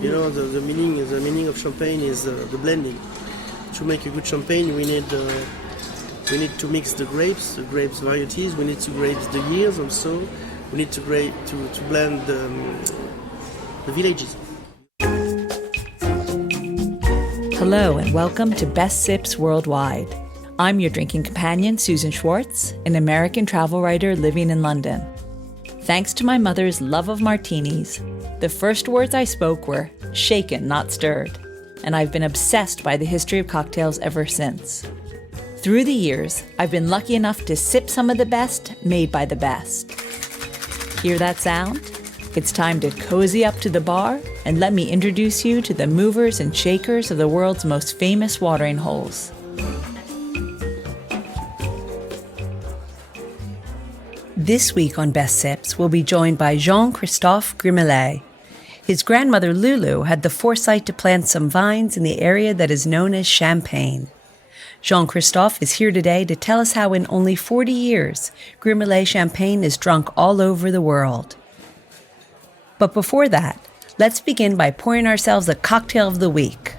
You know, the meaning of champagne is the blending. To make a good champagne, we need to mix the grapes varieties. We need to grapes the years also. We need to blend the villages. Hello and welcome to Best Sips Worldwide. I'm your drinking companion, Susan Schwartz, an American travel writer living in London. Thanks to my mother's love of martinis, the first words I spoke were shaken, not stirred, and I've been obsessed by the history of cocktails ever since. Through the years, I've been lucky enough to sip some of the best made by the best. Hear that sound? It's time to cozy up to the bar and let me introduce you to the movers and shakers of the world's most famous watering holes. This week on Best Sips, we'll be joined by Jean-Christophe Gremillet. His grandmother Lulu had the foresight to plant some vines in the area that is known as Champagne. Jean-Christophe is here today to tell us how in only 40 years, Gremillet champagne is drunk all over the world. But before that, let's begin by pouring ourselves a cocktail of the week.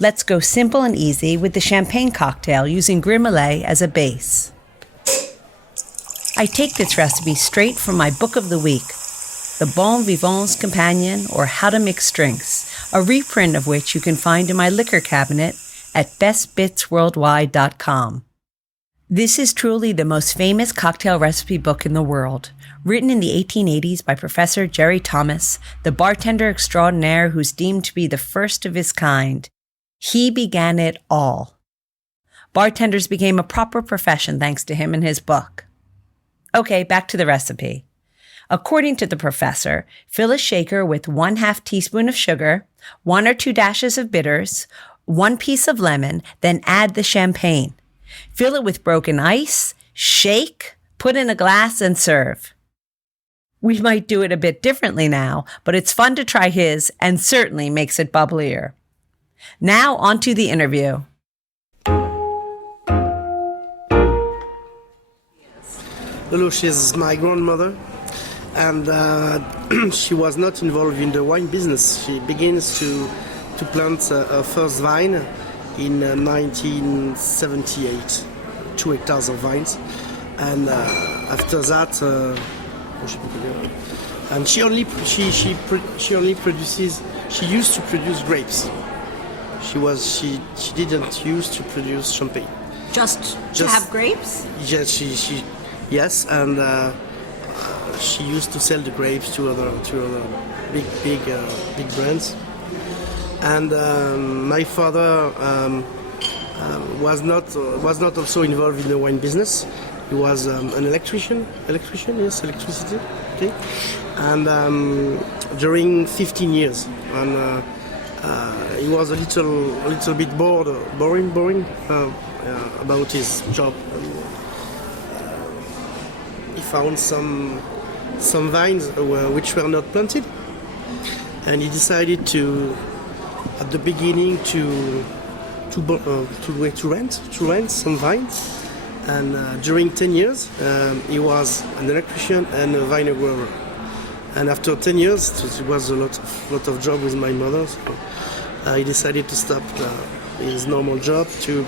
Let's go simple and easy with the champagne cocktail using Gremillet as a base. I take this recipe straight from my book of the week, The Bon Vivant's Companion, or How to Mix Drinks, a reprint of which you can find in my liquor cabinet at bestbitsworldwide.com. This is truly the most famous cocktail recipe book in the world, written in the 1880s by Professor Jerry Thomas, the bartender extraordinaire who's deemed to be the first of his kind. He began it all. Bartenders became a proper profession thanks to him and his book. Okay, back to the recipe. According to the professor, fill a shaker with 1/2 teaspoon of sugar, 1 or 2 dashes of bitters, 1 piece of lemon, then add the champagne. Fill it with broken ice, shake, put in a glass, and serve. We might do it a bit differently now, but it's fun to try his and certainly makes it bubblier. Now on to the interview. Lulu, she's my grandmother, and she was not involved in the wine business. She begins to plant her first vine in 1978, 2 hectares of vines, and after that, and she used to produce grapes. She didn't used to produce champagne. Just to have grapes? Yes, yes, and she used to sell the grapes to other big brands. And my father was not also involved in the wine business. He was an electrician, yes, electricity. Okay, and during 15 years, and he was a little bit boring about his job. He found some vines which were not planted, and he decided at the beginning to rent some vines. And during 10 years, he was an electrician and a vine grower. And after 10 years, it was a lot of job with my mother. So he decided to stop his normal job to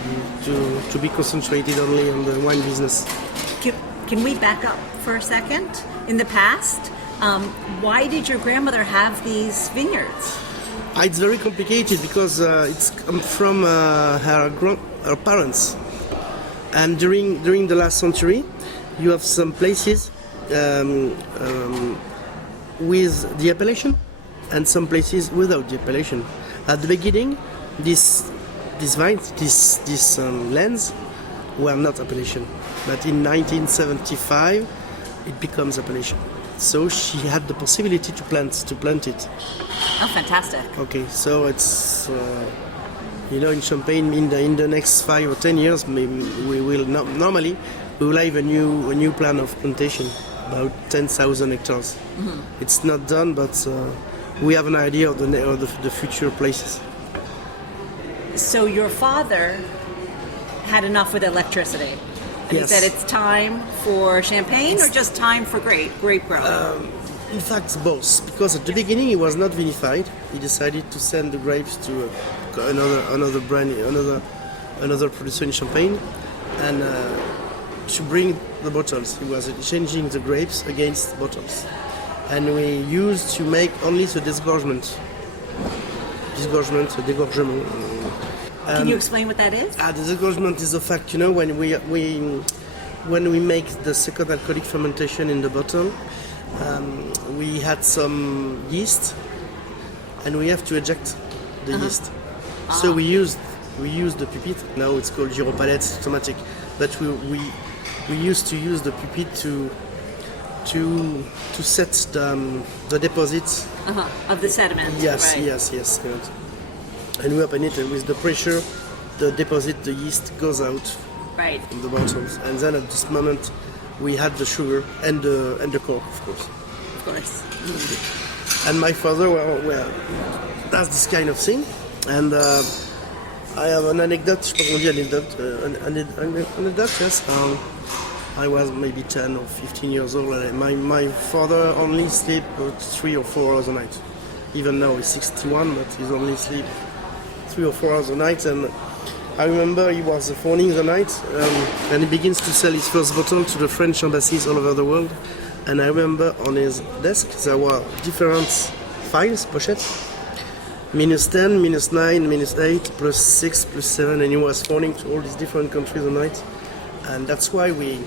be concentrated only on the wine business. Can we back up for a second? In the past, why did your grandmother have these vineyards? It's very complicated because it's come from her parents. And during the last century, you have some places with the appellation and some places without the appellation. At the beginning, these vines, these lands were not appellation. But in 1975, it becomes appellation. So she had the possibility to plant it. Oh, fantastic! Okay, so it's in Champagne in the next 5 or 10 years, maybe we will normally have a new plan of plantation, about 10,000 hectares. Mm-hmm. It's not done, but we have an idea of the future places. So your father had enough with electricity. Yes. He said it's time for champagne or just time for grape growing? In fact, both. Because at the beginning he was not vinified. He decided to send the grapes to another brand, another producer in Champagne, and to bring the bottles. He was exchanging the grapes against bottles, and we used to make only the dégorgement. Can you explain what that is? The dégorgement is the fact, when we make the second alcoholic fermentation in the bottle, we had some yeast, and we have to eject the yeast. So we used the pipette. Now it's called gyro palette, it's automatic, but we used to use the pipette to set the deposits of the sediment. Yes, right. yes. Good. And we open it, and with the pressure, the yeast goes out right from the bottles. And then at this moment, we had the sugar and the cork, of course. Of course. And my father, well, does this kind of thing. And I have an anecdote. Je sais pas comment on dit anecdote, yes. I was maybe 10 or 15 years old, and my father only sleep 3 or 4 hours a night. Even now he's 61, but he's only sleep 3 or 4 hours a night. And I remember he was phoning the night, and he begins to sell his first bottle to the French embassies all over the world. And I remember on his desk there were different files, pochettes, -10, -9, -8, +6, +7, and he was phoning to all these different countries a night. And that's why we,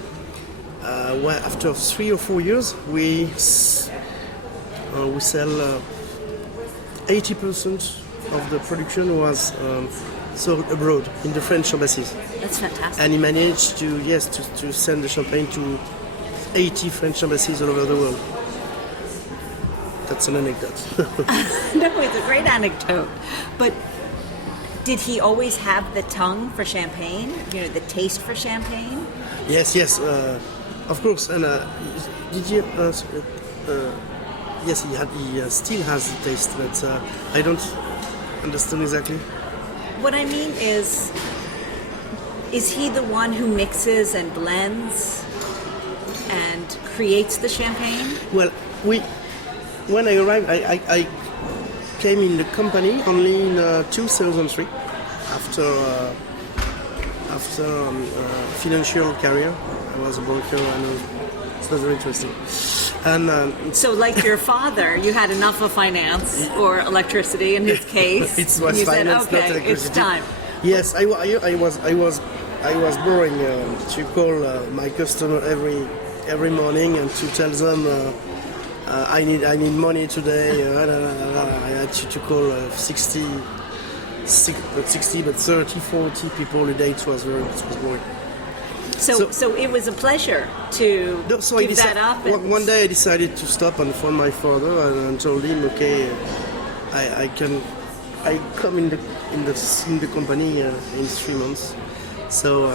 after 3 or 4 years, we sell 80% of the production was sold abroad in the French embassies. That's fantastic. And he managed to send the champagne to 80 French embassies all over the world. That's an anecdote. No, it's a great anecdote. But did he always have the tongue for champagne? The taste for champagne? Yes, of course. And did you? Yes, he still has the taste, but I don't understand exactly. What I mean is he the one who mixes and blends and creates the champagne? Well, when I arrived, I came in the company only in 2003, after financial career. I was a broker, and it's not very interesting. And so, like your father, you had enough of finance or electricity in his case. It was you finance, said, not okay, electricity. it's time. Yes, I was boring to call my customer every morning and to tell them I need money today. I had to call 30, 40 people a day. It was boring. So it was a pleasure to give that up. One day I decided to stop and phone my father and told him, okay, I come in the company in 3 months. So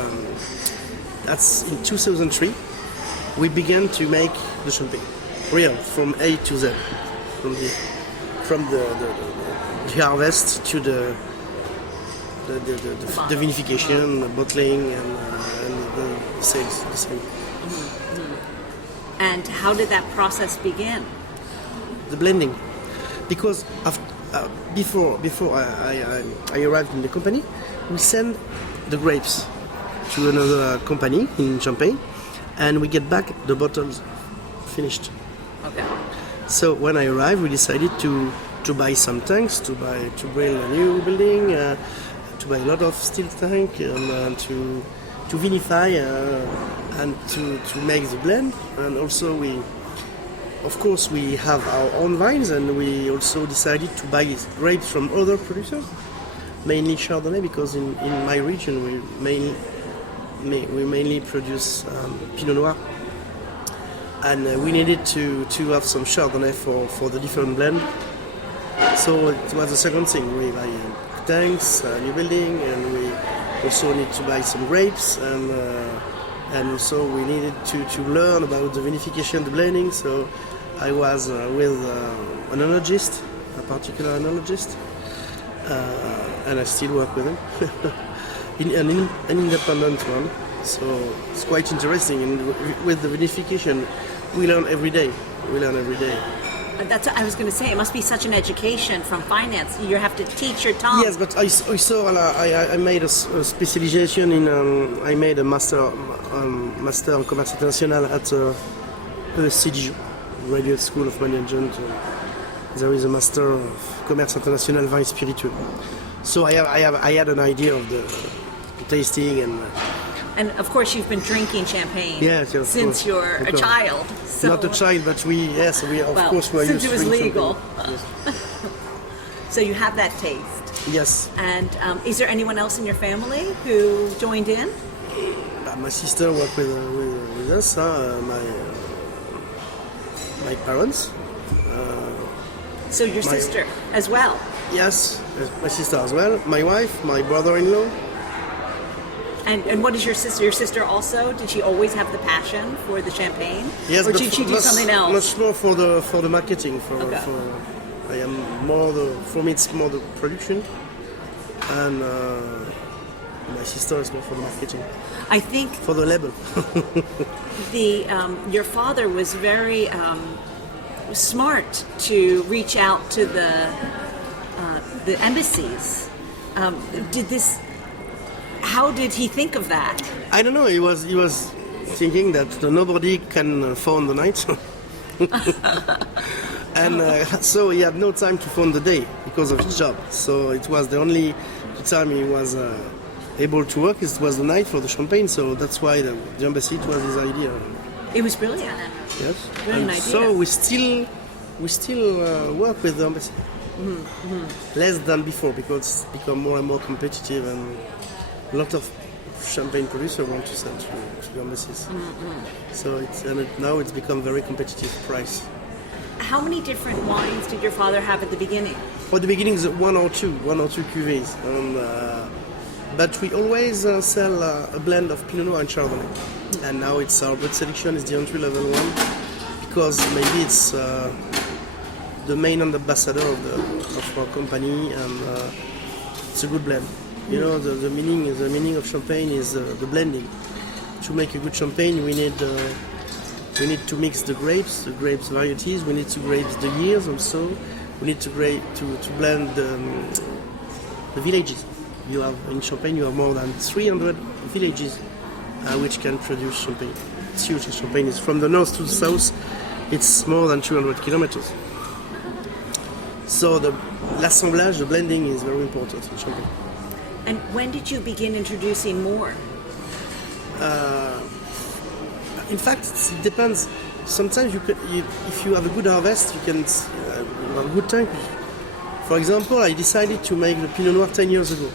that's in 2003. We began to make the champagne, real, from A to Z, from the harvest to the vinification, the bottling, and the sales. The same. And how did that process begin? The blending, because before I arrived in the company, we send the grapes to another company in Champagne, and we get back the bottles finished. Okay. So when I arrived, we decided to buy some tanks, to build a new building, to buy a lot of steel tank, and to vinify and to make the blend. And also we have our own vines, and we also decided to buy grapes from other producers, mainly Chardonnay, because in my region we mainly produce Pinot Noir, and we needed to have some Chardonnay for the different blend. So it was the second thing. We buy tanks, new building, and we also need to buy some grapes, and also we needed to learn about the vinification, the blending. So I was with an enologist, a particular enologist, and I still work with him. An independent one, so it's quite interesting. And with the vinification, we learn every day. We learn every day. That's what I was going to say. It must be such an education from finance. You have to teach your tongue. Yes, but I saw. I made a specialization in. I made a master en commerce international at CGU, Graduate School of Management. There is a master of commerce international vin spiritueux. So I had an idea of the tasting and of course you've been drinking champagne since you're a child. So. Not a child, but we of course were since used it was to legal. Yes. So you have that taste. Yes. And is there anyone else in your family who joined in? My sister worked with us. My parents. So your sister as well? Yes, my sister as well. My wife, my brother-in-law. And what is your sister? Your sister also? Did she always have the passion for the champagne? Yes, or did she do something else? Much more for the marketing. I am more for me it's more the production, and my sister is more for the marketing. I think for the label. Your father was very smart to reach out to the embassies. How did he think of that? I don't know. He was thinking that nobody can phone the night, and so he had no time to phone the day because of his job. So it was the only time he was able to work. It was the night for the champagne. So that's why the embassy, it was his idea. It was brilliant. Yes. Brilliant idea. So we still work with the embassy. Mm-hmm. Less than before because it's become more and more competitive, and a lot of champagne producers want to sell to the embassies. Mm-hmm. So now it's become very competitive price. How many different wines did your father have at the beginning? For the beginning, one or two cuvées. But we always sell a blend of Pinot Noir and Chardonnay. Mm-hmm. And now it's our Brut Selection is the entry level one because maybe it's the main ambassador of our company, and it's a good blend. You know, the meaning of champagne is the blending. To make a good champagne, we need to mix the grapes varieties. We need to grapes the years also. We need to blend the villages. You have in Champagne, you have more than 300 villages which can produce champagne. It's huge. Champagne is from the north to the south. It's more than 200 kilometers. So the l'assemblage, the blending is very important in champagne. And when did you begin introducing more? In fact, it depends. Sometimes if you have a good harvest, you can have a good time. For example, I decided to make the Pinot Noir 10 years ago,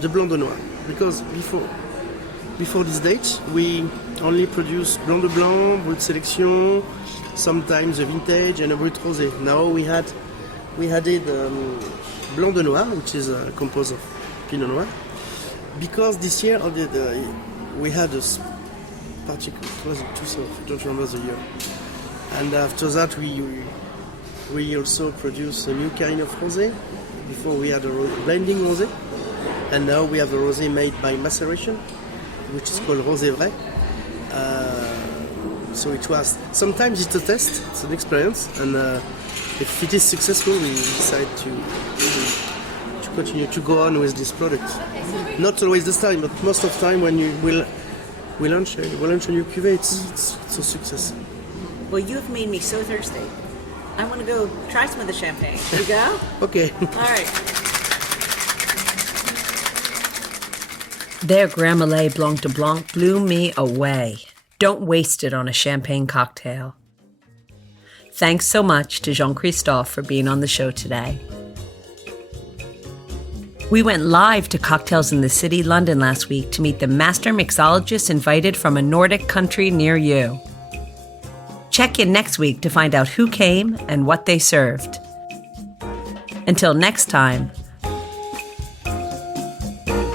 the Blanc de Noir, because before this date, we only produce Blanc de Blanc, Brut Selection, sometimes a vintage and a Brut Rosé. Now we added Blanc de Noir, which is composed of Pinot Noir, because this year we had a particular, it was I don't remember the year, and after that we also produced a new kind of rosé. Before we had a blending rosé, and now we have a rosé made by maceration, which is called Rosé Vrai. So it was, sometimes it's a test, it's an experience, and if it is successful, we decide to continue to go on with this product. Not always this time, but most of the time when we launch a new cuvée, it's a success. Well, you have made me so thirsty. I want to go try some of the champagne. You go? Okay. All right. Their Gremillet Blanc de Blanc blew me away. Don't waste it on a champagne cocktail. Thanks so much to Jean-Christophe for being on the show today. We went live to Cocktails in the City, London last week to meet the master mixologists invited from a Nordic country near you. Check in next week to find out who came and what they served. Until next time,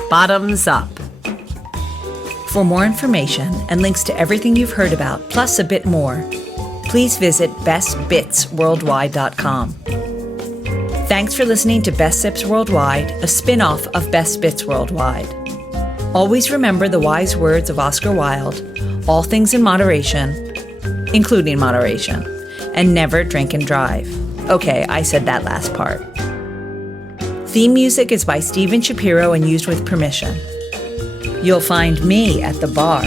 bottoms up. For more information and links to everything you've heard about, plus a bit more, please visit bestbitsworldwide.com. Thanks for listening to Best Sips Worldwide, a spin-off of Best Bits Worldwide. Always remember the wise words of Oscar Wilde, all things in moderation, including moderation, and never drink and drive. Okay, I said that last part. Theme music is by Steven Shapiro and used with permission. You'll find me at the bar